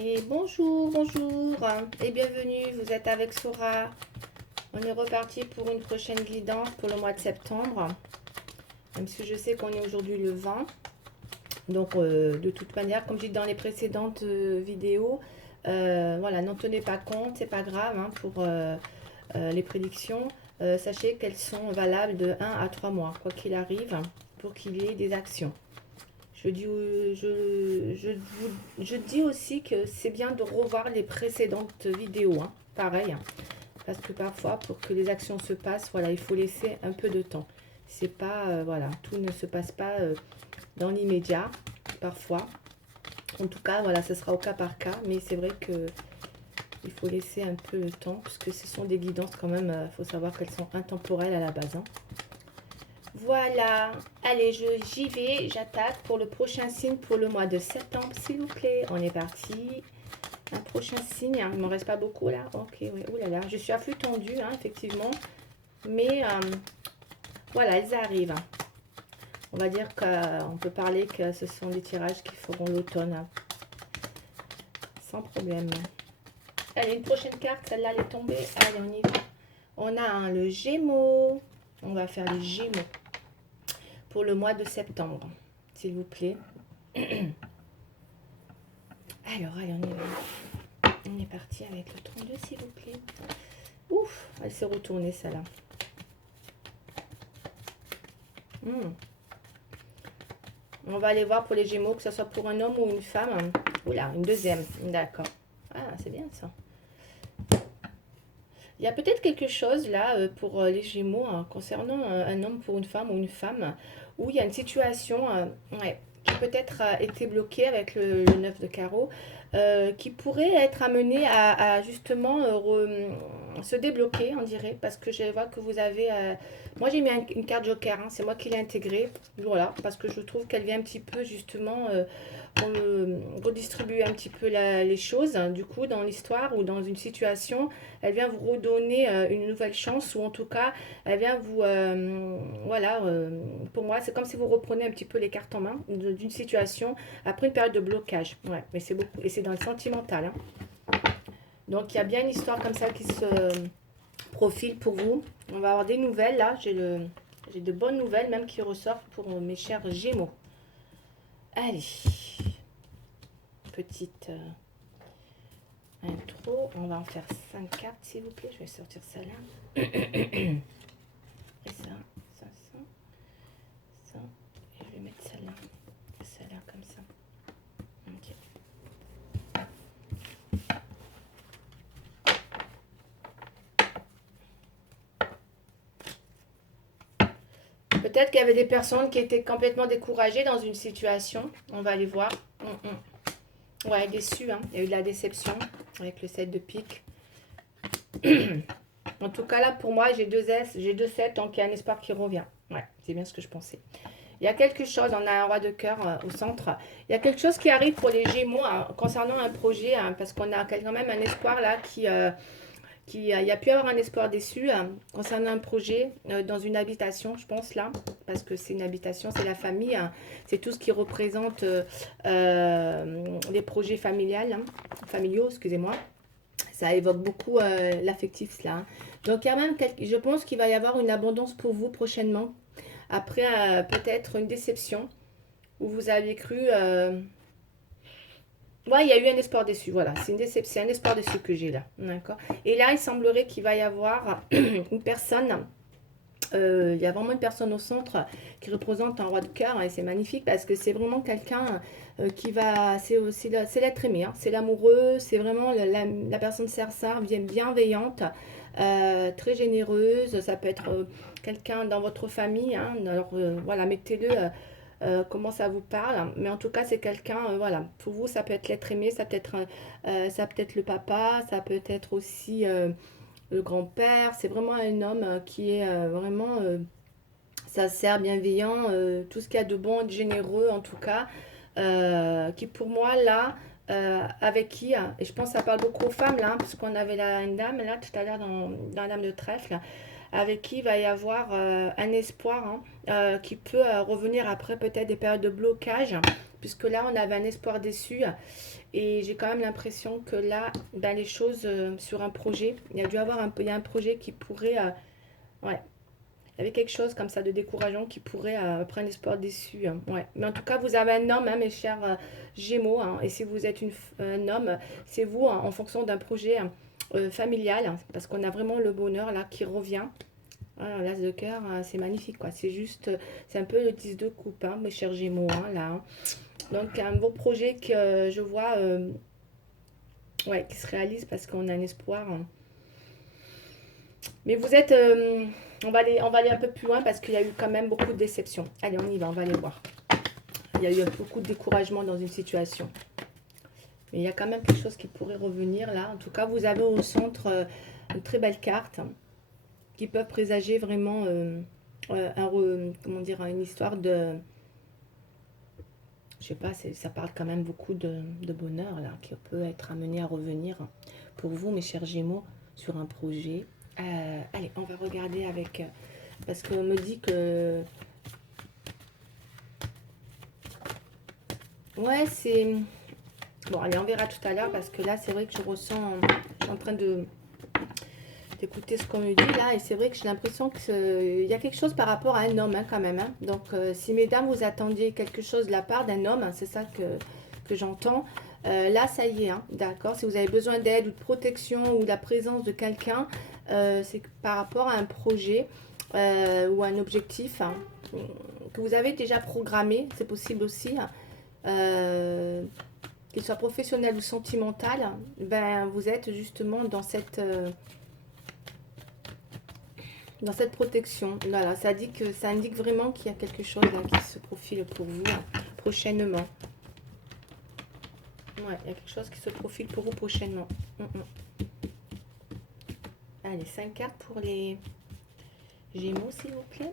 Et bonjour, bonjour et bienvenue, vous êtes avec Sora. On est reparti pour une prochaine guidance pour le mois de septembre. Même si je sais qu'on est aujourd'hui le 20. Donc de toute manière, comme je dis dans les précédentes vidéos, voilà, n'en tenez pas compte, c'est pas grave hein, pour les prédictions. Sachez qu'elles sont valables de 1 à 3 mois, quoi qu'il arrive, pour qu'il y ait des actions. Je dis, je dis aussi que c'est bien de revoir les précédentes vidéos, hein, pareil, hein, parce que parfois, pour que les actions se passent, voilà, il faut laisser un peu de temps. C'est pas, voilà, tout ne se passe pas dans l'immédiat, parfois. En tout cas, voilà, ce sera au cas par cas, mais c'est vrai que il faut laisser un peu le temps, puisque ce sont des guidances quand même, il faut savoir qu'elles sont intemporelles à la base, hein. Voilà, allez, j'y vais, j'attaque pour le prochain signe pour le mois de septembre, s'il vous plaît. On est parti. Un prochain signe, hein. Il ne me reste pas beaucoup là. Ok, oui, oulala, je suis à flux tendu, hein, effectivement. Mais voilà, ils arrivent. On va dire qu'on peut parler que ce sont des tirages qui feront l'automne, hein. Sans problème. Allez, une prochaine carte, celle-là, elle est tombée. Allez, on y va. On a hein, le Gémeaux. On va faire les Gémeaux pour le mois de septembre, s'il vous plaît. Alors, allez, on y va. On est parti avec le 32, s'il vous plaît. Ouf, elle s'est retournée, celle-là. On va aller voir pour les Gémeaux, que ce soit pour un homme ou une femme. Oula, une deuxième. D'accord. Ah, c'est bien ça. Il y a peut-être quelque chose là pour les Gémeaux hein, concernant un homme pour une femme ou une femme où il y a une situation ouais, qui peut-être a été bloquée avec le 9 de carreau qui pourrait être amenée à justement se débloquer, on dirait, parce que je vois que vous avez... moi j'ai mis une carte joker, hein, c'est moi qui l'ai intégrée, voilà, parce que je trouve qu'elle vient un petit peu justement redistribuer un petit peu les choses, hein, du coup, dans l'histoire ou dans une situation. Elle vient vous redonner une nouvelle chance ou en tout cas, elle vient vous... voilà, pour moi, c'est comme si vous reprenez un petit peu les cartes en main d'une situation après une période de blocage. Ouais, mais c'est beaucoup. Et c'est dans le sentimental, hein. Donc, il y a bien une histoire comme ça qui se profile pour vous. On va avoir des nouvelles, là. J'ai de bonnes nouvelles même qui ressortent pour mes chers Gémeaux. Allez. Petite... intro, on va en faire 5 cartes s'il vous plaît, je vais sortir ça là. Et ça, ça, ça, et je vais mettre celle-là comme ça. Ok. Peut-être qu'il y avait des personnes qui étaient complètement découragées dans une situation, on va aller voir. Ouais, déçues, hein. Il y a eu de la déception avec le 7 de pique. En tout cas là pour moi j'ai deux S, j'ai deux 7, donc il y a un espoir qui revient. Ouais, c'est bien ce que je pensais. Il y a quelque chose, on a un roi de cœur au centre. Il y a quelque chose qui arrive pour les Gémeaux hein, concernant un projet, hein, parce qu'on a quand même un espoir là il y a pu avoir un espoir déçu concernant un projet dans une habitation, je pense là, parce que c'est une habitation, c'est la famille, hein, c'est tout ce qui représente les projets familiales, hein, familiaux, excusez-moi. Ça évoque beaucoup l'affectif là, hein. Donc il y a même, je pense qu'il va y avoir une abondance pour vous prochainement. Après, peut-être une déception où vous avez cru. Ouais, il y a eu un espoir déçu. Voilà, c'est un espoir déçu que j'ai là. D'accord. Et là, il semblerait qu'il va y avoir une personne. Il y a vraiment une personne au centre qui représente un roi de cœur et c'est magnifique parce que c'est vraiment quelqu'un qui va. C'est aussi c'est l'être aimé, hein, c'est l'amoureux, c'est vraiment la personne sincère, bienveillante, très généreuse. Ça peut être quelqu'un dans votre famille, hein. Alors voilà, mettez-le comment ça vous parle. Mais en tout cas, c'est quelqu'un, voilà, pour vous, ça peut être l'être aimé, ça peut être le papa, ça peut être aussi le grand-père. C'est vraiment un homme qui est vraiment sincère, bienveillant, tout ce qu'il y a de bon, de généreux en tout cas, qui pour moi là, avec qui, et je pense que ça parle beaucoup aux femmes là, parce qu'on avait là une dame là tout à l'heure dans la dame de trèfle, avec qui il va y avoir un espoir hein, qui peut revenir après peut-être des périodes de blocage, puisque là, on avait un espoir déçu. Et j'ai quand même l'impression que là, ben, les choses sur un projet, il y a dû avoir il y a un projet qui pourrait... ouais, il y avait quelque chose comme ça de décourageant qui pourrait prendre l'espoir déçu, hein. Ouais. Mais en tout cas, vous avez un homme, hein, mes chers Gémeaux, hein. Et si vous êtes un homme, c'est vous, hein, en fonction d'un projet familial, hein, parce qu'on a vraiment le bonheur là qui revient. Voilà, l'as de cœur, c'est magnifique, quoi. C'est juste, c'est un peu le 10 de coupe, hein, mes chers Gémeaux, hein, là, hein. Donc, un beau projet que je vois ouais, qui se réalise parce qu'on a un espoir, hein. Mais vous êtes... on va aller un peu plus loin parce qu'il y a eu quand même beaucoup de déceptions. Allez, on y va, on va aller voir. Il y a eu beaucoup de découragement dans une situation. Mais il y a quand même quelque chose qui pourrait revenir là. En tout cas, vous avez au centre une très belle carte qui peut présager vraiment comment dire, une histoire de... Je sais pas, ça parle quand même beaucoup de bonheur là, qui peut être amené à revenir pour vous, mes chers Gémeaux, sur un projet. Allez, on va regarder avec... parce qu'on me dit que... Ouais, c'est... Bon, allez, on verra tout à l'heure parce que là, c'est vrai que je ressens... Je suis en train d'écouter ce qu'on me dit là. Et c'est vrai que j'ai l'impression qu'il y a quelque chose par rapport à un homme, hein, quand même, hein. Donc, si mesdames, vous attendiez quelque chose de la part d'un homme, hein, c'est ça que j'entends. Là, ça y est, hein, d'accord. Si vous avez besoin d'aide ou de protection ou de la présence de quelqu'un, c'est par rapport à un projet ou un objectif, hein, que vous avez déjà programmé, c'est possible aussi, hein, qu'il soit professionnel ou sentimental, ben, vous êtes justement dans cette protection. Voilà, ça indique vraiment qu'il y a quelque chose là, qui se profile pour vous, hein, prochainement. Ouais, il y a quelque chose qui se profile pour vous prochainement. Allez, 5 cartes pour les Gémeaux, s'il vous plaît.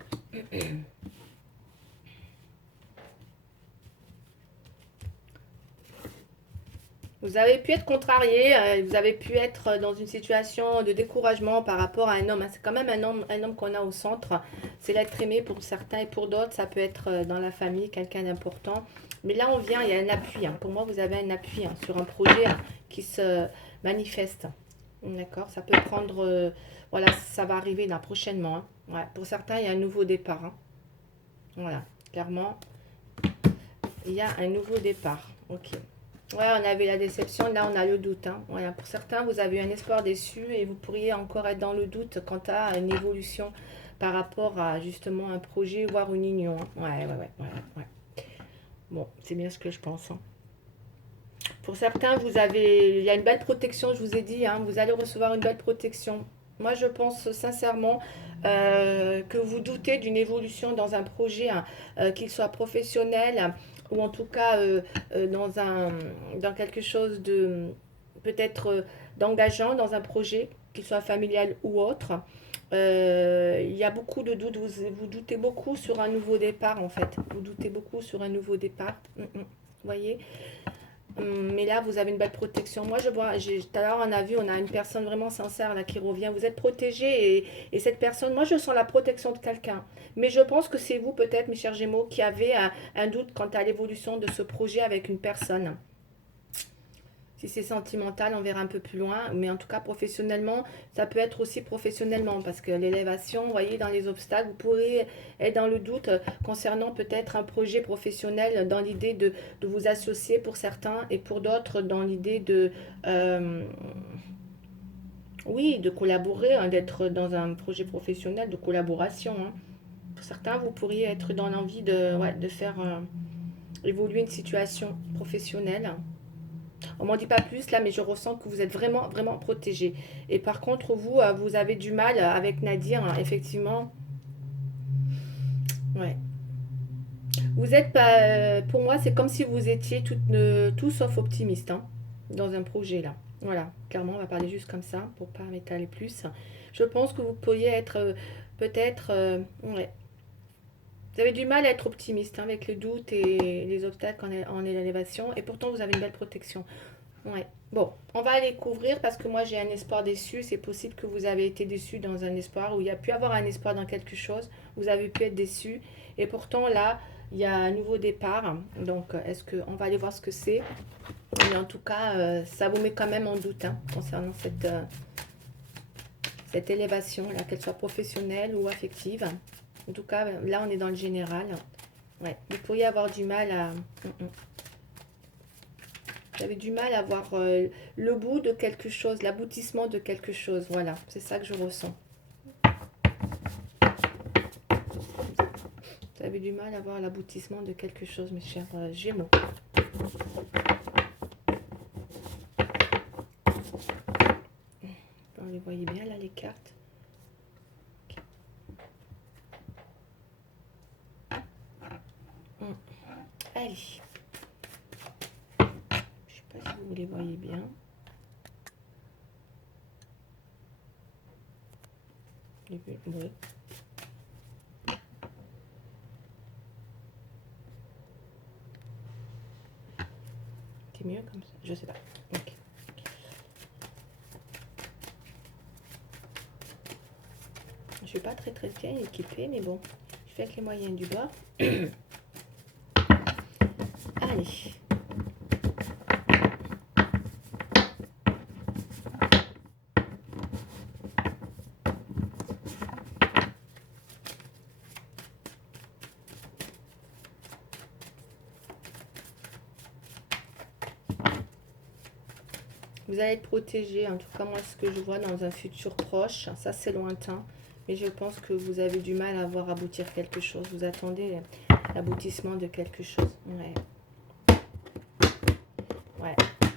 Vous avez pu être contrarié, vous avez pu être dans une situation de découragement par rapport à un homme. C'est quand même un homme qu'on a au centre. C'est l'être aimé pour certains et pour d'autres. Ça peut être dans la famille, quelqu'un d'important. Mais là, on vient, il y a un appui, hein. Pour moi, vous avez un appui, hein, sur un projet qui se manifeste. D'accord, ça peut prendre... voilà, ça va arriver là prochainement, hein. Ouais, pour certains, il y a un nouveau départ, hein. Voilà, clairement, il y a un nouveau départ. Ok. Ouais, on avait la déception, là on a le doute, hein. Voilà, pour certains, vous avez un espoir déçu et vous pourriez encore être dans le doute quant à une évolution par rapport à justement un projet, voire une union, hein. Ouais. Bon, c'est bien ce que je pense, hein. Pour certains, il y a une belle protection, je vous ai dit, hein, vous allez recevoir une belle protection. Moi, je pense sincèrement que vous doutez d'une évolution dans un projet, hein, qu'il soit professionnel ou en tout cas dans quelque chose de peut-être d'engageant dans un projet, qu'il soit familial ou autre. Il y a beaucoup de doutes, vous doutez beaucoup sur un nouveau départ en fait. Vous doutez beaucoup sur un nouveau départ. Vous voyez? Mais là, vous avez une belle protection. Moi, je vois, tout à l'heure, on a vu, on a une personne vraiment sincère là qui revient. Vous êtes protégé et cette personne, moi, je sens la protection de quelqu'un. Mais je pense que c'est vous, peut-être, mes chers Gémeaux, qui avez un doute quant à l'évolution de ce projet avec une personne. Si c'est sentimental, on verra un peu plus loin. Mais en tout cas, professionnellement, ça peut être aussi professionnellement. Parce que l'élévation, vous voyez, dans les obstacles, vous pourrez être dans le doute concernant peut-être un projet professionnel, dans l'idée de vous associer pour certains et pour d'autres, dans l'idée de... oui, de collaborer, hein, d'être dans un projet professionnel de collaboration, hein. Pour certains, vous pourriez être dans l'envie de faire évoluer une situation professionnelle. On m'en dit pas plus là, mais je ressens que vous êtes vraiment, vraiment protégé. Et par contre, vous, vous avez du mal avec Nadir, hein, effectivement. Ouais. Vous êtes pas, pour moi, c'est comme si vous étiez tout sauf optimiste, hein, dans un projet là. Voilà, clairement, on va parler juste comme ça pour pas m'étaler plus. Je pense que vous pourriez être peut-être, ouais. Vous avez du mal à être optimiste, hein, avec le doute et les obstacles en élévation, et pourtant vous avez une belle protection. Ouais. Bon, on va aller couvrir parce que moi j'ai un espoir déçu. C'est possible que vous avez été déçu dans un espoir, ou il y a pu avoir un espoir dans quelque chose. Vous avez pu être déçu. Et pourtant là, il y a un nouveau départ. Donc, est-ce que on va aller voir ce que c'est. Mais en tout cas, ça vous met quand même en doute hein, concernant cette élévation, là, qu'elle soit professionnelle ou affective. En tout cas, là, on est dans le général. Ouais, vous pourriez avoir du mal à... Vous avez du mal à voir le bout de quelque chose, l'aboutissement de quelque chose. Voilà, c'est ça que je ressens. Vous avez du mal à voir l'aboutissement de quelque chose, mes chers Gémeaux. Vous les voyez bien là, les cartes. Allez. Je sais pas si vous les voyez bien. Oui. C'est mieux comme ça. Je sais pas. Ok. Je suis pas très bien équipée, mais bon, je fais avec les moyens du bord. Allez. Vous allez être protégé, en tout cas moi ce que je vois dans un futur proche, ça c'est lointain, mais je pense que vous avez du mal à voir aboutir quelque chose. Vous attendez l'aboutissement de quelque chose. Ouais,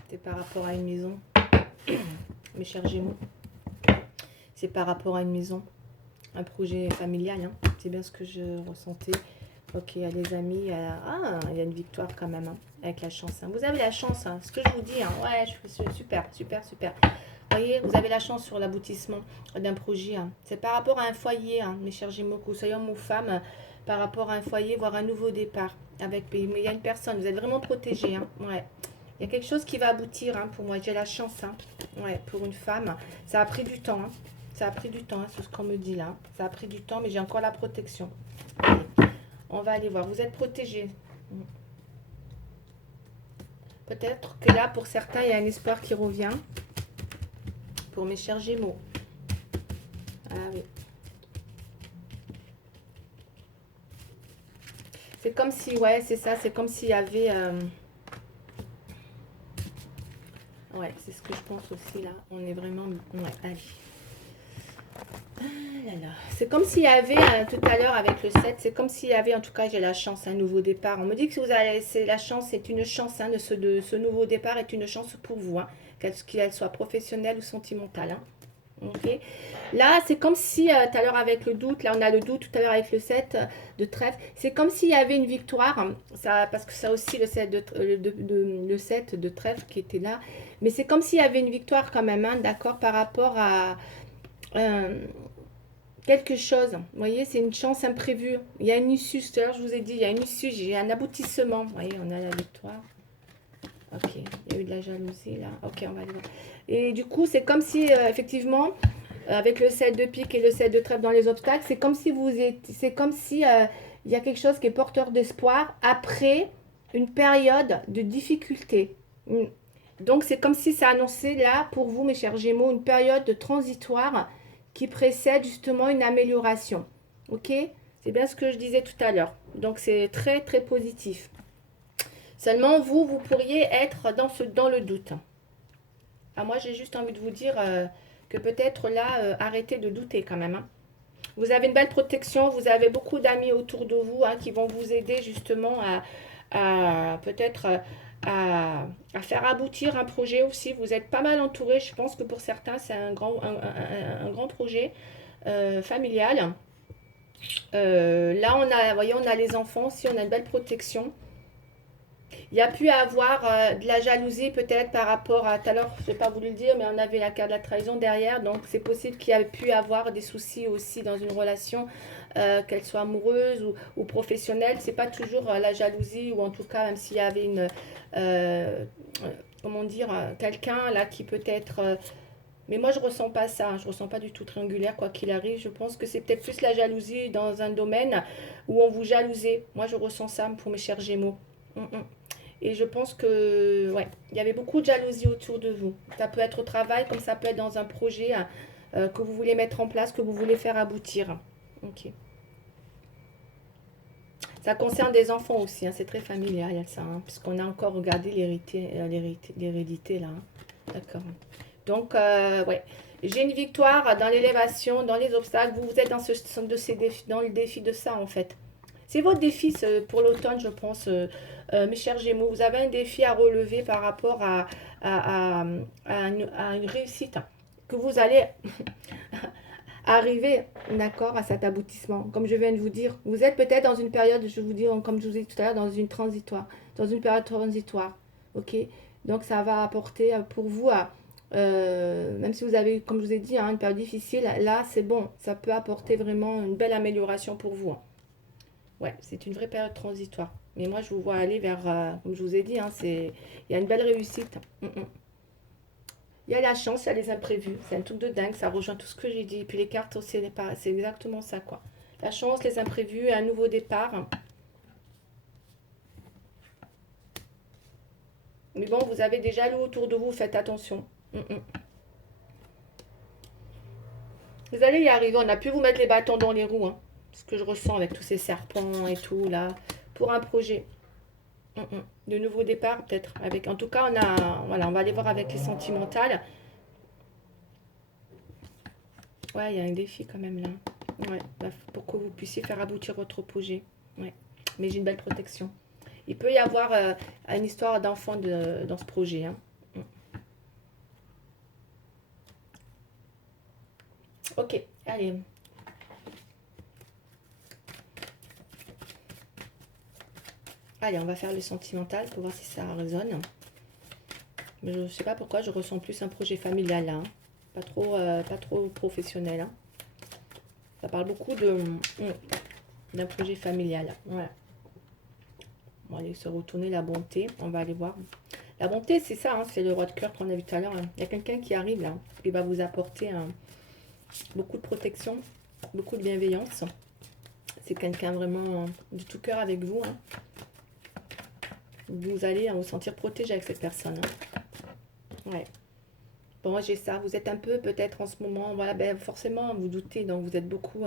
c'est par rapport à une maison, mes chers Gémeaux. C'est par rapport à une maison, un projet familial, hein. C'est bien ce que je ressentais. Ok, les amis, il y a une victoire quand même, hein, avec la chance. Hein. Vous avez la chance, hein, ce que je vous dis. Hein. Ouais, super. Vous voyez, vous avez la chance sur l'aboutissement d'un projet. Hein. C'est par rapport à un foyer, hein, mes chers Gémeaux, que vous soyez homme ou femme, par rapport à un foyer, voire un nouveau départ. Mais il y a une personne, vous êtes vraiment protégé. Hein. Ouais. Il y a quelque chose qui va aboutir hein, pour moi. J'ai la chance. Hein. Ouais, pour une femme. Ça a pris du temps. Hein. Ça a pris du temps, hein, c'est ce qu'on me dit là. Ça a pris du temps, mais j'ai encore la protection. Allez. On va aller voir. Vous êtes protégés. Peut-être que là, pour certains, il y a un espoir qui revient. Pour mes chers Gémeaux. Ah oui. C'est comme si, ouais, c'est ça. C'est comme s'il y avait... Ouais, c'est ce que je pense aussi là. On est vraiment... Ouais, allez. Ah là là. C'est comme s'il y avait, tout à l'heure avec le 7, c'est comme s'il y avait, en tout cas j'ai la chance, un nouveau départ. On me dit que vous avez, c'est la chance, c'est une chance, hein, de ce nouveau départ est une chance pour vous, hein, qu'elle soit professionnelle ou sentimentale. Hein. Ok. Là, c'est comme si, tout à l'heure avec le doute, là on a le doute, tout à l'heure avec le 7 de trèfle, c'est comme s'il y avait une victoire, hein, ça, parce que ça aussi le 7 le 7 de trèfle qui était là, mais c'est comme s'il y avait une victoire quand même, hein, d'accord, par rapport à... quelque chose, vous voyez, c'est une chance imprévue. Il y a une issue, tout à l'heure je vous ai dit, il y a une issue, j'ai un aboutissement. Vous voyez, on a la victoire. Ok, il y a eu de la jalousie là. Ok, on va aller voir. Et du coup, c'est comme si, effectivement, avec le 7 de pique et le 7 de trèfle dans les obstacles, c'est comme si vous étiez, c'est comme si il y a quelque chose qui est porteur d'espoir après une période de difficulté. Donc, c'est comme si ça annonçait là, pour vous, mes chers Gémeaux, une période de transitoire qui précède justement une amélioration. Ok? C'est bien ce que je disais tout à l'heure. Donc, c'est très, très positif. Seulement, vous pourriez être dans le doute. Ah, moi, j'ai juste envie de vous dire que peut-être là, arrêtez de douter quand même. Hein. Vous avez une belle protection, vous avez beaucoup d'amis autour de vous hein, qui vont vous aider justement à peut-être à faire aboutir un projet aussi. Vous êtes pas mal entouré, je pense que pour certains, c'est un grand projet familial. Là, voyez, on a les enfants aussi, on a une belle protection. Il y a pu avoir de la jalousie peut-être par rapport à, tout à l'heure, je n'ai pas voulu le dire, mais on avait la carte de la trahison derrière, donc c'est possible qu'il y ait pu avoir des soucis aussi dans une relation, qu'elle soit amoureuse ou professionnelle. C'est pas toujours la jalousie, ou en tout cas, même s'il y avait une, comment dire, quelqu'un là qui peut être Mais moi, je ressens pas ça. Je ressens pas du tout triangulaire, quoi qu'il arrive. Je pense que c'est peut-être plus la jalousie dans un domaine où on vous jalousait. Moi, je ressens ça pour mes chers Gémeaux. Mm, mm. Et je pense que, ouais, il y avait beaucoup de jalousie autour de vous. Ça peut être au travail, comme ça peut être dans un projet que vous voulez mettre en place, que vous voulez faire aboutir. Ok. Ça concerne des enfants aussi, hein, c'est très familial ça, hein, puisqu'on a encore regardé l'hérédité là. Hein. D'accord. Donc, ouais, j'ai une victoire dans l'élévation, dans les obstacles. Vous êtes dans, de ces défis, dans le défi de ça en fait. C'est votre défi pour l'automne, je pense, mes chers Gémeaux. Vous avez un défi à relever par rapport à une réussite que vous allez arriver, d'accord, à cet aboutissement. Comme je viens de vous dire, vous êtes peut-être dans une période, je vous dis, comme je vous ai dit tout à l'heure, dans une période transitoire, ok. Donc ça va apporter pour vous, même si vous avez, comme je vous ai dit, hein, une période difficile, là c'est bon, ça peut apporter vraiment une belle amélioration pour vous. Hein. Ouais, c'est une vraie période transitoire. Mais moi je vous vois aller vers, comme je vous ai dit, hein, il y a une belle réussite. Il y a la chance, il y a les imprévus. C'est un truc de dingue, ça rejoint tout ce que j'ai dit. Et puis les cartes aussi, c'est exactement ça, quoi. La chance, les imprévus, un nouveau départ. Mais bon, vous avez des jaloux autour de vous, faites attention. Vous allez y arriver, on a pu vous mettre les bâtons dans les roues. Hein. Ce que je ressens avec tous ces serpents et tout, là. Pour un projet. De nouveau départ, peut-être. En tout cas, voilà, on va aller voir avec les sentimentales. Ouais, il y a un défi quand même là. Ouais, pour que vous puissiez faire aboutir votre projet. Ouais, mais j'ai une belle protection. Il peut y avoir une histoire d'enfant dans ce projet. Hein. Ok, allez. Allez, on va faire le sentimental pour voir si ça résonne. Mais je ne sais pas pourquoi je ressens plus un projet familial là. Hein. Pas trop professionnel. Hein. Ça parle beaucoup d'un projet familial. Voilà. On va aller se retourner la bonté. On va aller voir. La bonté, c'est ça. Hein, c'est le roi de cœur qu'on a vu tout à l'heure. Hein. Il y a quelqu'un qui arrive là. Qui va vous apporter beaucoup de protection. Beaucoup de bienveillance. C'est quelqu'un vraiment de tout cœur avec vous. Hein. Vous allez vous sentir protégé avec cette personne. Hein. Ouais. Bon, j'ai ça. Vous êtes un peu peut-être en ce moment. Voilà, ben, forcément, vous doutez. Donc, vous êtes beaucoup...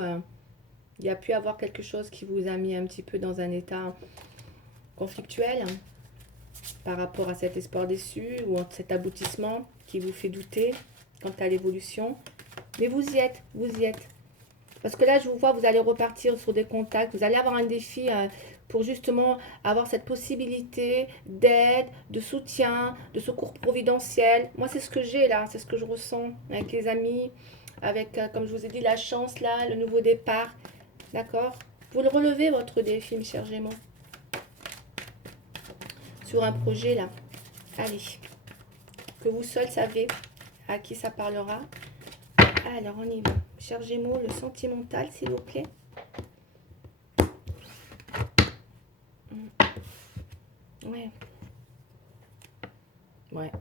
il y a pu avoir quelque chose qui vous a mis un petit peu dans un état conflictuel hein, par rapport à cet espoir déçu ou à cet aboutissement qui vous fait douter quant à l'évolution. Mais vous y êtes, vous y êtes. Parce que là, je vous vois, vous allez repartir sur des contacts, vous allez avoir un défi pour justement avoir cette possibilité d'aide, de soutien, de secours providentiel. Moi, c'est ce que j'ai là, c'est ce que je ressens avec les amis, avec, comme je vous ai dit, la chance là, le nouveau départ. D'accord? Vous le relevez, votre défi, mes chers Gémeaux. Sur un projet là. Allez. Que vous seuls savez à qui ça parlera. Alors, on y va. Cher Gémeaux, le sentimental, s'il vous plaît. Ouais. Ouais.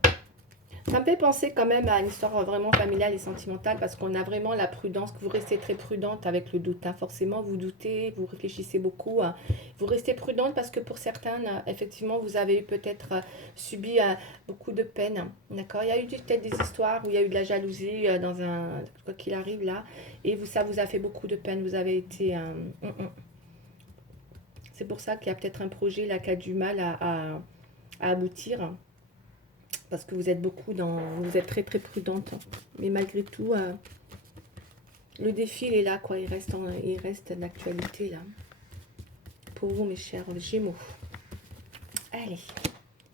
Ça me fait penser quand même à une histoire vraiment familiale et sentimentale parce qu'on a vraiment la prudence, que vous restez très prudente avec le doute. Hein. Forcément, vous doutez, vous réfléchissez beaucoup. Hein. Vous restez prudente parce que pour certaines, effectivement, vous avez peut-être subi beaucoup de peine. D'accord. Il y a eu peut-être des histoires où il y a eu de la jalousie dans un... quoi qu'il arrive là. Et ça vous a fait beaucoup de peine. Vous avez été... C'est pour ça qu'il y a peut-être un projet là qui a du mal à aboutir. Parce que vous êtes vous êtes très très prudente. Mais malgré tout, le défi il est là, quoi. Il reste d'actualité là. Pour vous, mes chers Gémeaux. Allez,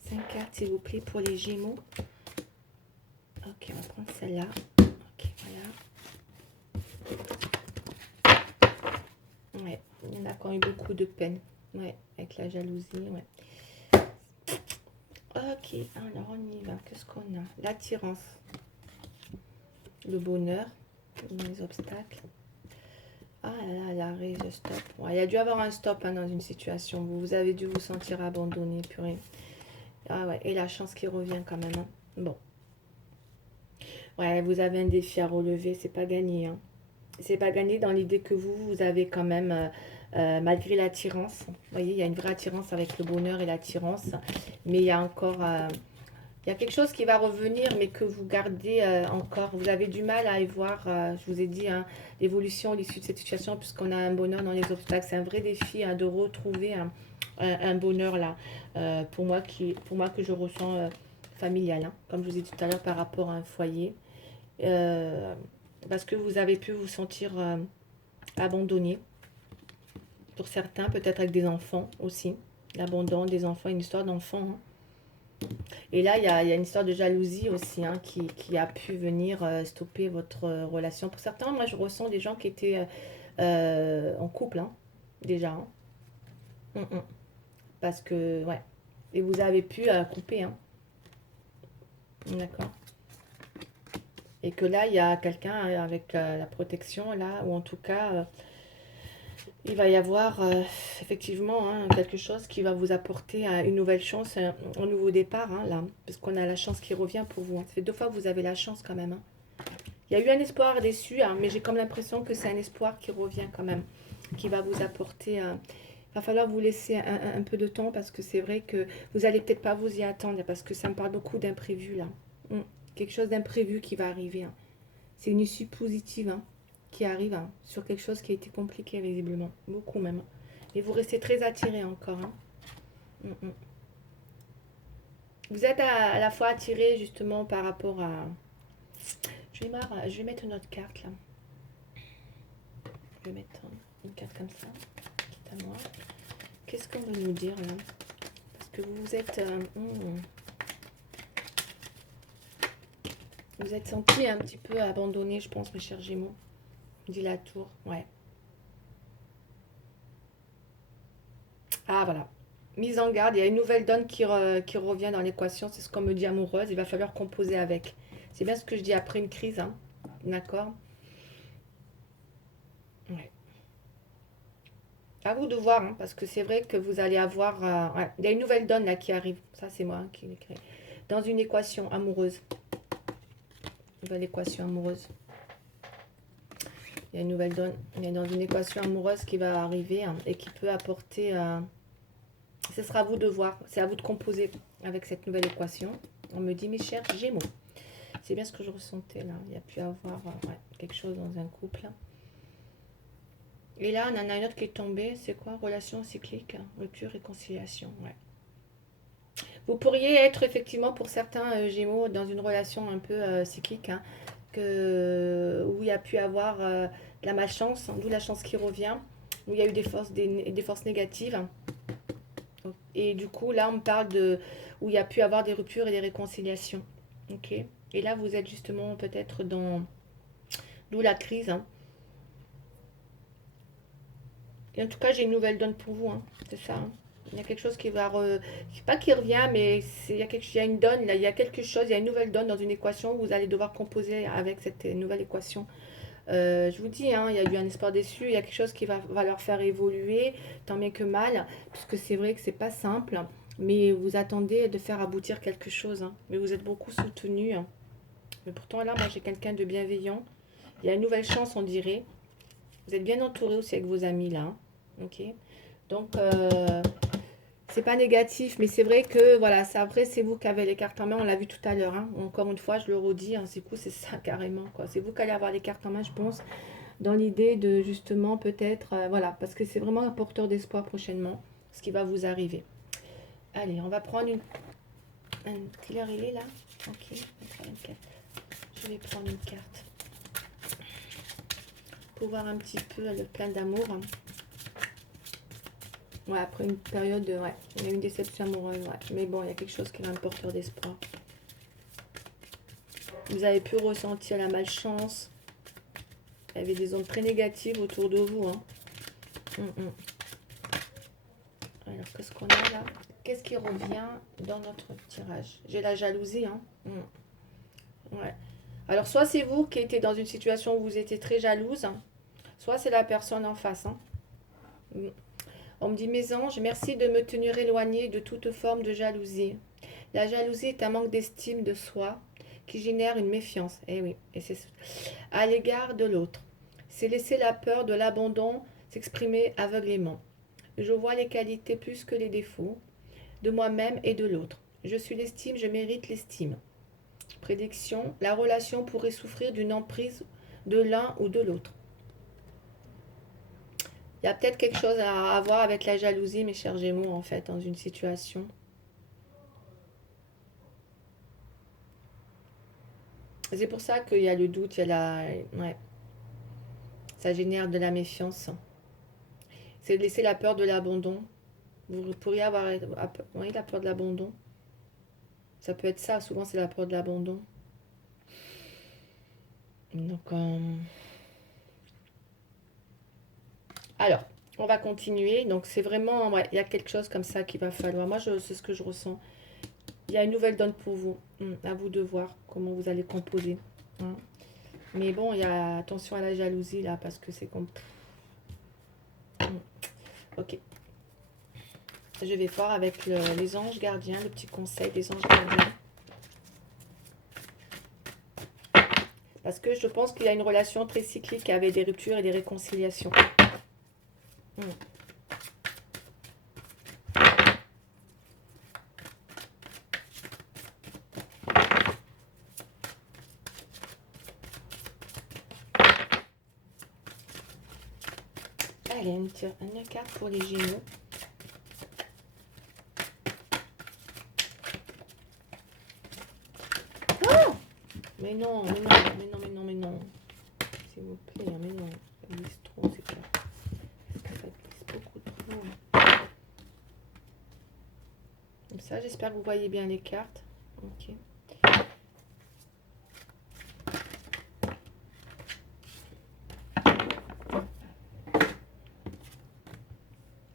5 cartes s'il vous plaît pour les Gémeaux. Ok, on va prendre celle-là. Ok, voilà. Ouais, il y en a qui ont eu beaucoup de peine. Ouais, avec la jalousie, ouais. Ok, alors on y va. Qu'est-ce qu'on a? L'attirance, le bonheur, les obstacles. Ah là là, l'arrêt, le stop. Ouais, il y a dû avoir un stop hein, dans une situation. Vous avez dû vous sentir abandonné, purée. Ah ouais, et la chance qui revient quand même. Hein. Bon. Ouais, vous avez un défi à relever, c'est pas gagné, hein. C'est pas gagné dans l'idée que vous avez quand même, malgré l'attirance, vous voyez, il y a une vraie attirance avec le bonheur et l'attirance, mais il y a encore, il y a quelque chose qui va revenir, mais que vous gardez encore. Vous avez du mal à y voir, je vous ai dit, hein, l'évolution à l'issue de cette situation, puisqu'on a un bonheur dans les obstacles. C'est un vrai défi hein, de retrouver un bonheur là, pour moi que je ressens familial, hein, comme je vous ai dit tout à l'heure par rapport à un foyer. Euh, Parce que vous avez pu vous sentir abandonné, pour certains, peut-être avec des enfants aussi. L'abandon des enfants, une histoire d'enfant, hein. Et là, il y a une histoire de jalousie aussi hein, qui a pu venir stopper votre relation. Pour certains, moi, je ressens des gens qui étaient en couple, hein, déjà, hein. Mm, mm. Parce que, ouais. Et vous avez pu couper, hein. D'accord. Et que là, il y a quelqu'un avec la protection, là, ou en tout cas, il va y avoir effectivement hein, quelque chose qui va vous apporter une nouvelle chance, un nouveau départ, hein, là, parce qu'on a la chance qui revient pour vous, hein. Ça fait 2 fois que vous avez la chance quand même, hein. Il y a eu un espoir déçu, hein, mais j'ai comme l'impression que c'est un espoir qui revient quand même, qui va vous apporter. Il va falloir vous laisser un peu de temps parce que c'est vrai que vous allez peut-être pas vous y attendre parce que ça me parle beaucoup d'imprévu là. Mm. Quelque chose d'imprévu qui va arriver, hein. C'est une issue positive hein, qui arrive hein, sur quelque chose qui a été compliqué visiblement, beaucoup même. Et vous restez très attiré encore, hein. Mm, mm. Vous êtes à la fois attiré justement par rapport à... je vais mettre une autre carte là. Je vais mettre une carte comme ça, qui est à moi. Qu'est-ce qu'on veut nous dire là? Parce que vous êtes... vous êtes senti un petit peu abandonné, je pense, mes chers Gémeaux. Dit la tour, ouais. Ah voilà. Mise en garde, il y a une nouvelle donne qui revient dans l'équation. C'est ce qu'on me dit amoureuse. Il va falloir composer avec. C'est bien ce que je dis après une crise, hein. D'accord. Ouais. À vous de voir, hein, parce que c'est vrai que vous allez avoir... ouais, il y a une nouvelle donne là qui arrive. Ça, c'est moi hein, qui l'ai créé. Dans une équation amoureuse. Nouvelle équation amoureuse. Il y a une nouvelle donne. Il y a dans une équation amoureuse qui va arriver hein, et qui peut apporter... ce sera à vous de voir. C'est à vous de composer avec cette nouvelle équation. On me dit, mes chers Gémeaux. C'est bien ce que je ressentais là. Il y a pu avoir ouais, quelque chose dans un couple. Et là, on en a une autre qui est tombée. C'est quoi? Relation cyclique, rupture, réconciliation. Ouais. Vous pourriez être effectivement pour certains Gémeaux dans une relation un peu cyclique, hein, où il y a pu avoir de la malchance, hein, d'où la chance qui revient, où il y a eu des forces négatives. Et du coup, là, on me parle de où il y a pu avoir des ruptures et des réconciliations. Ok. Et là, vous êtes justement peut-être dans... D'où la crise, hein. Et en tout cas, j'ai une nouvelle donne pour vous, hein. C'est ça, hein. Il y a quelque chose qui va... Pas qui revient, mais il y a une donne, là, il y a quelque chose, il y a une nouvelle donne dans une équation où vous allez devoir composer avec cette nouvelle équation. Je vous dis, hein, il y a eu un espoir déçu, il y a quelque chose qui va leur faire évoluer, tant bien que mal, puisque c'est vrai que c'est pas simple, mais vous attendez de faire aboutir quelque chose, hein. Mais vous êtes beaucoup soutenu, hein. Mais pourtant là, moi j'ai quelqu'un de bienveillant. Il y a une nouvelle chance, on dirait. Vous êtes bien entouré aussi avec vos amis là, hein. Ok. Donc c'est pas négatif, mais c'est vrai que voilà, après c'est vous qui avez les cartes en main, on l'a vu tout à l'heure, hein. Encore une fois, je le redis, hein, c'est coup, c'est ça carrément quoi. C'est vous qui allez avoir les cartes en main, je pense, dans l'idée de justement peut-être, voilà, parce que c'est vraiment un porteur d'espoir prochainement, ce qui va vous arriver. Allez, on va prendre un couleur il est là. Ok, je vais prendre une carte pour voir un petit peu le plein d'amour. Ouais, après une période, ouais, il y a une déception amoureuse, ouais. Mais bon, il y a quelque chose qui est un porteur d'espoir. Vous avez pu ressentir la malchance. Il y avait des ondes très négatives autour de vous, hein. Alors, qu'est-ce qu'on a là? Qu'est-ce qui revient dans notre tirage? J'ai la jalousie, hein. Ouais. Alors, soit c'est vous qui étiez dans une situation où vous étiez très jalouse, hein, soit c'est la personne en face, hein. On me dit, mes anges, merci de me tenir éloignée de toute forme de jalousie. La jalousie est un manque d'estime de soi qui génère une méfiance. Eh oui, et c'est à l'égard de l'autre. C'est laisser la peur de l'abandon s'exprimer aveuglément. Je vois les qualités plus que les défauts de moi-même et de l'autre. Je suis l'estime, je mérite l'estime. Prédiction, la relation pourrait souffrir d'une emprise de l'un ou de l'autre. Il y a peut-être quelque chose à voir avec la jalousie, mes chers Gémeaux, en fait, dans une situation. C'est pour ça qu'il y a le doute, il y a la... Ouais, ça génère de la méfiance. C'est de laisser la peur de l'abandon. Vous pourriez avoir oui, la peur de l'abandon. Ça peut être ça, souvent c'est la peur de l'abandon. Donc, alors, on va continuer. Donc, c'est vraiment, ouais, il y a quelque chose comme ça qu'il va falloir. Moi, c'est ce que je ressens. Il y a une nouvelle donne pour vous. À vous de voir comment vous allez composer. Hein. Mais bon, il y a attention à la jalousie là, parce que c'est comme... Ok. Je vais voir avec les anges gardiens, le petit conseil des anges gardiens. Parce que je pense qu'il y a une relation très cyclique avec des ruptures et des réconciliations. Allez, une carte pour les Gémeaux. Oh, mais non, mais non, mais non, mais non, mais non. S'il vous plaît, mais non. Ça glisse trop, c'est clair. Ça glisse beaucoup trop. Comme ça, j'espère que vous voyez bien les cartes. Ok.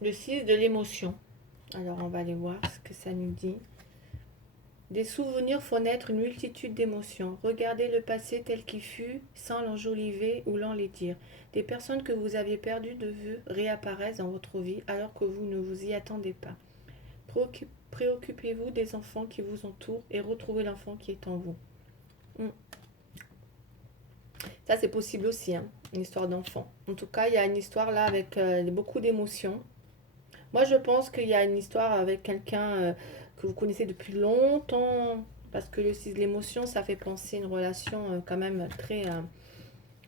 Le 6 de l'émotion. Alors, on va aller voir ce que ça nous dit. Des souvenirs font naître une multitude d'émotions. Regardez le passé tel qu'il fut, sans l'enjoliver ou l'enlaidir. Des personnes que vous aviez perdues de vue réapparaissent dans votre vie alors que vous ne vous y attendez pas. Préoccupez-vous des enfants qui vous entourent et retrouvez l'enfant qui est en vous. Ça, c'est possible aussi, hein, une histoire d'enfant. En tout cas, il y a une histoire là avec beaucoup d'émotions. Moi, je pense qu'il y a une histoire avec quelqu'un que vous connaissez depuis longtemps. Parce que le 6 de l'émotion, ça fait penser à une relation quand même très... vous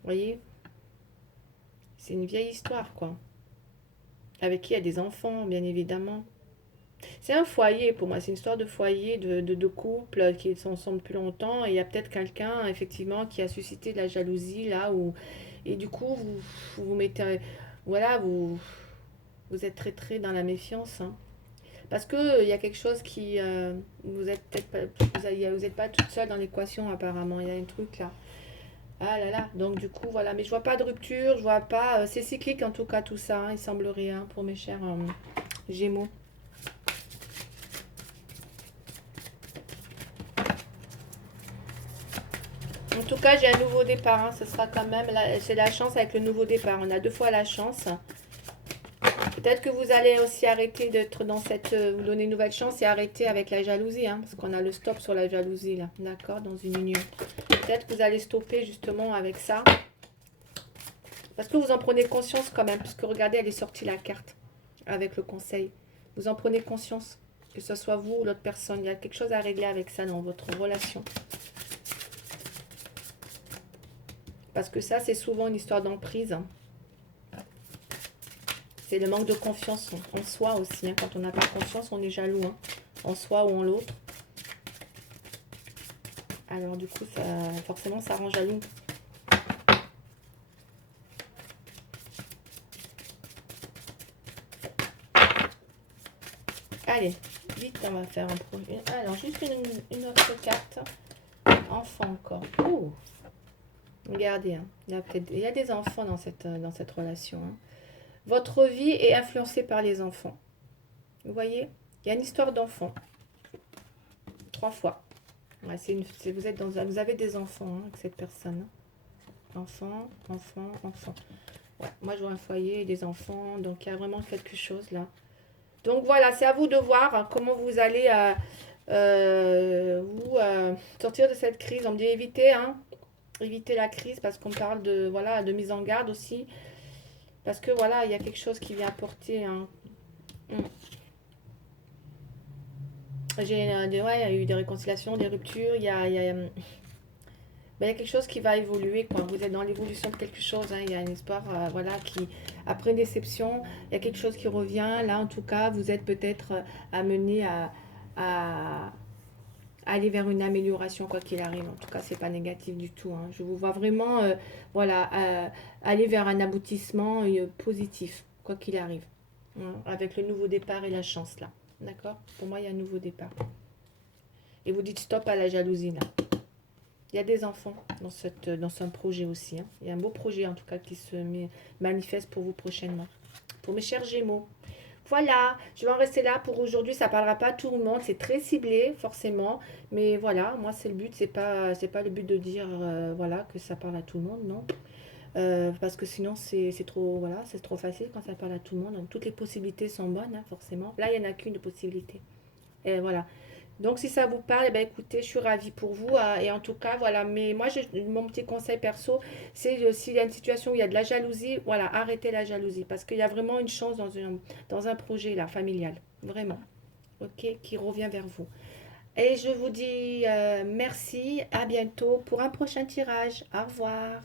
voyez, c'est une vieille histoire, quoi. Avec qui il y a des enfants, bien évidemment. C'est un foyer pour moi, c'est une histoire de foyer, de couple qui sont ensemble depuis longtemps. Et il y a peut-être quelqu'un, effectivement, qui a suscité de la jalousie, là, où... Et du coup, vous mettez... Voilà, vous êtes très dans la méfiance, hein. Parce que il y a quelque chose qui... vous êtes peut-être pas... Vous n'êtes pas toute seule dans l'équation, apparemment. Il y a un truc, là. Ah là là, donc du coup, voilà. Mais je vois pas de rupture, je vois pas... c'est cyclique, en tout cas, tout ça, hein, il semblerait, hein, pour mes chers Gémeaux. En tout cas, j'ai un nouveau départ. Hein. Ce sera quand même... C'est la chance avec le nouveau départ. On a 2 fois la chance. Peut-être que vous allez aussi arrêter d'être dans cette... vous donner une nouvelle chance et arrêter avec la jalousie. Hein, parce qu'on a le stop sur la jalousie, là. D'accord, dans une union. Peut-être que vous allez stopper justement avec ça. Parce que vous en prenez conscience quand même. Parce que regardez, elle est sortie la carte avec le conseil. Vous en prenez conscience. Que ce soit vous ou l'autre personne. Il y a quelque chose à régler avec ça dans votre relation. Parce que ça, c'est souvent une histoire d'emprise. Hein. C'est le manque de confiance en soi aussi. Hein. Quand on n'a pas confiance, on est jaloux. Hein. En soi ou en l'autre. Alors du coup, ça, forcément, ça rend jaloux. Allez, vite, on va faire un projet. Alors, juste une autre carte. Enfant encore. Oh, regardez, hein. Il y a des enfants dans cette relation. Hein. Votre vie est influencée par les enfants. Vous voyez, il y a une histoire d'enfant. 3 fois. Ouais, vous avez des enfants hein, avec cette personne. Enfant, enfant, enfant. Ouais, moi, je vois un foyer et des enfants. Donc, il y a vraiment quelque chose là. Donc, voilà, c'est à vous de voir hein, comment vous allez Ou sortir de cette crise. On me dit éviter, hein, éviter la crise parce qu'on parle de, voilà, de mise en garde aussi. Parce que voilà, il y a quelque chose qui vient apporter. Hein. Mm. Ouais, il y a eu des réconciliations, des ruptures. Ben, il y a quelque chose qui va évoluer, quoi. Vous êtes dans l'évolution de quelque chose. Hein. Il y a une histoire, voilà, qui, après une déception, il y a quelque chose qui revient. Là, en tout cas, vous êtes peut-être amené à aller vers une amélioration, quoi qu'il arrive. En tout cas, c'est pas négatif du tout. Hein. Je vous vois vraiment, voilà, aller vers un aboutissement positif, quoi qu'il arrive. Hein, avec le nouveau départ et la chance, là. D'accord? Pour moi, il y a un nouveau départ. Et vous dites stop à la jalousie, là. Il y a des enfants dans ce projet aussi. Hein. Il y a un beau projet en tout cas qui se manifeste pour vous prochainement. Pour mes chers Gémeaux. Voilà, je vais en rester là pour aujourd'hui. Ça ne parlera pas à tout le monde, c'est très ciblé forcément. Mais voilà, moi c'est le but, c'est pas le but de dire voilà que ça parle à tout le monde, non. Parce que sinon c'est trop voilà, c'est trop facile quand ça parle à tout le monde. Donc, toutes les possibilités sont bonnes, hein, forcément. Là, il n'y en a qu'une possibilité. Et voilà. Donc, si ça vous parle, eh ben, écoutez, je suis ravie pour vous. Et en tout cas, voilà. Mais moi, mon petit conseil perso, c'est s'il y a une situation où il y a de la jalousie, voilà, arrêtez la jalousie. Parce qu'il y a vraiment une chance dans un projet là, familial. Vraiment. OK, qui revient vers vous. Et je vous dis merci, à bientôt pour un prochain tirage. Au revoir.